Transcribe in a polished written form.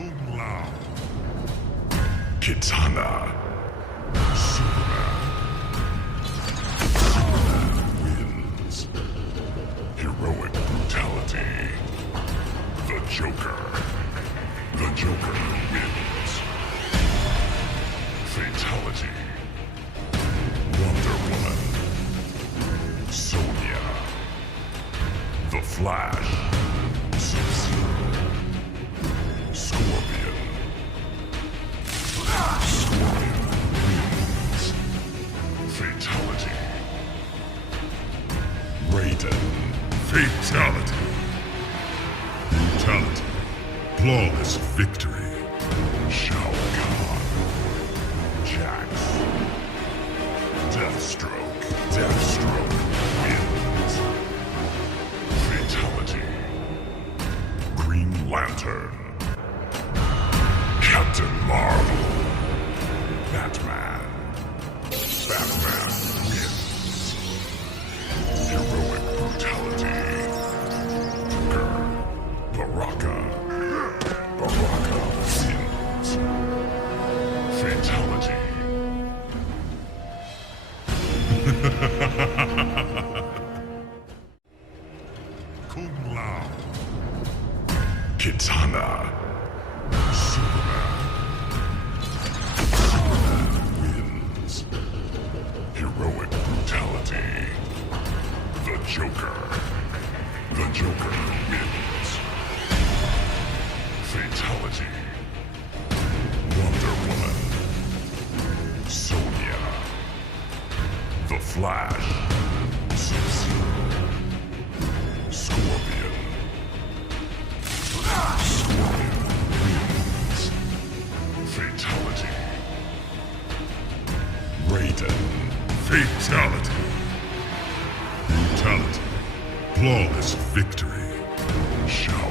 Kung Lao. Kitana. Superman. Superman wins. Heroic brutality. The Joker. The Joker wins. Fatality. Wonder Woman. Sonya. The Flash. Sub-Zero. Scorpion. Scorpion wins. Fatality. Raiden. Fatality. Brutality. Flawless victory. Shao Kahn. Jax. Deathstroke. Deathstroke wins. Fatality. Green Lantern. Captain Marvel. Batman. Batman wins. Heroic brutality. Joker. Baraka. Baraka wins. Fatality. Kung Lao. Kitana. Superman. Superman wins. Heroic brutality. The Joker. The Joker wins. Fatality. Wonder Woman. Sonya. The Flash. Sub-Zero. Scorpion. Scorpion wins. Fatality. Raiden. Fatality. Brutality. Flawless victory. Shao